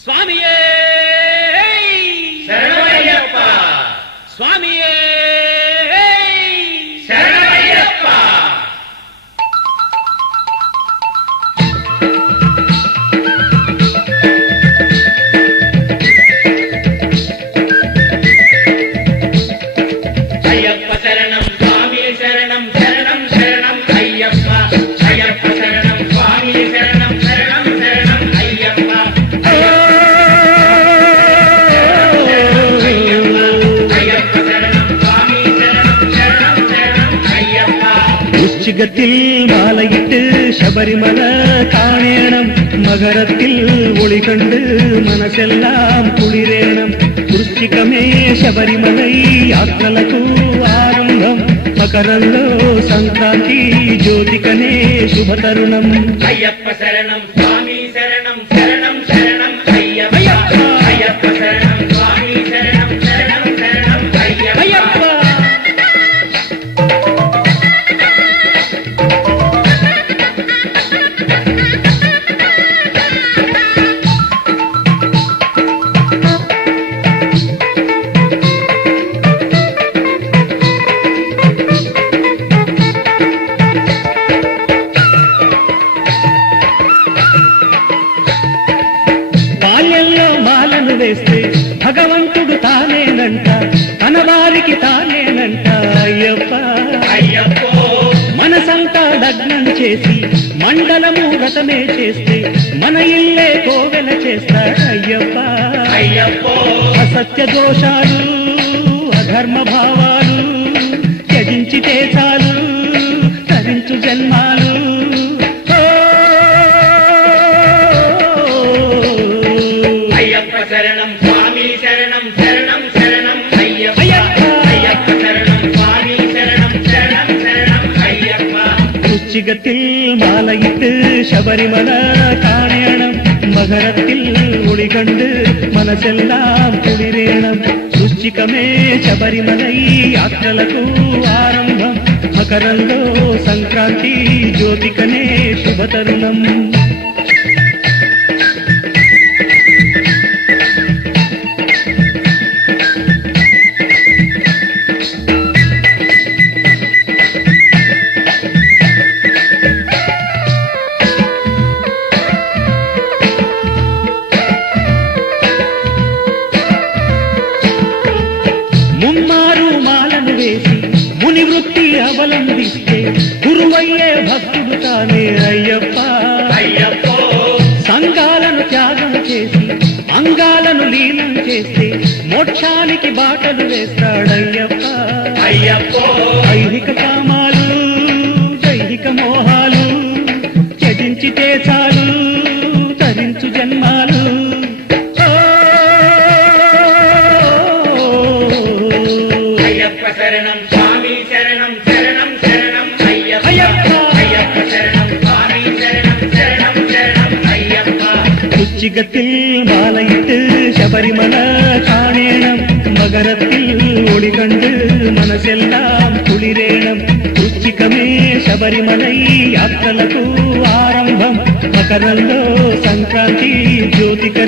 స్వామియే శరణమయ్యప్ప స్వామియే శరణమయ్యప్ప అయ్యప్ప శరణం స్వామి శరణం శరణం శరణం అయ్యప్ప అయ్యప్ప శరణం స్వామి శరణం శరణం శరణం అయ్యప్ప అయ్యప్ప శరణం స్వామి శరణం శరణం శరణం అయ్యప్ప உச்சிகத்தில் மாலையிட்டு சபரிமல காணேணம் மகரத்தில் ஒளி கண்டு మనసెல்லாம் குளிரேணம் వృశ్చికమే శబరిమలై యాత్రలకు ఆరంభం మకరంలో సంక్రాంతి జ్యోతికనే శుభతరుణం అయ్యప్ప శరణం స్వామి శరణం శరణం శరణం అయ్యప్ప అయ్యప్ప శరణం స్వామి శరణం శరణం శరణం అయ్యప్ప బాల్యంలో మాలను వేస్తే భగవంతుడు తానేనంట తన వారికి తానేనంట అయ్యప్ప అయ్యప్ప మనసంతా లగ్నం చేసి మండలము వ్రతమే చేస్తే మన ఇల్లే కోవెల చేస్తాడు అయ్యప్ప అయ్యప్ప అసత్య దోషాలు అధర్మ భావాలు త్యజించితే చాలు తరించు జన్మాలు అయ్యప్ప శరణం స్వామి శరణం శరణం శరణం అయ్యప్ప అయ్యప్ప శరణం స్వామి శరణం శరణం శరణం అయ్యప్ప உச்சிகத்தில் மாலையிட்டு சபரிமல காணேணம் மகரத்தில் ஒளி கண்டு మనసెல்லாம் కుడిరేణం వృశ్చికమే శబరిమలై యాత్రలకు ఆరంభం మకరంలో సంక్రాంతి జ్యోతికనే శుభతరుణం ముమ్మారు మాలను వేసి ముని వృత్తి అవలంబిస్తే గురువయ్యే భక్తుడు తానే అయ్యప్ప అయ్యప్ప సంఘాలను త్యాగం చేసి అంగాలను లీనం చేస్తే మోక్షానికి బాటలు వేస్తాడయ్యప్ప అయ్యప్ప ఐహిక కామాలు దైహిక మోహాలు త్యజించితే చాలు తరించు జన్మాలు అయ్యప్ప శరణం స్వామి శరణం శరణం శరణం అయ్యప్ప అయ్యప్ప. అయ్యప్ప శరణం స్వామి శరణం శరణం శరణం అయ్యప్ప உச்சிகத்தில் மாலையிட்டு சபரிமல காணேணம் மகரத்தில் ஒளி கண்டு మనసెல்லாம் కుளிరేణం వృశ్చికమే శబరిమలై యాత్రలకు ఆరంభం మకరంలో సంక్రాంతి జ్యోతిక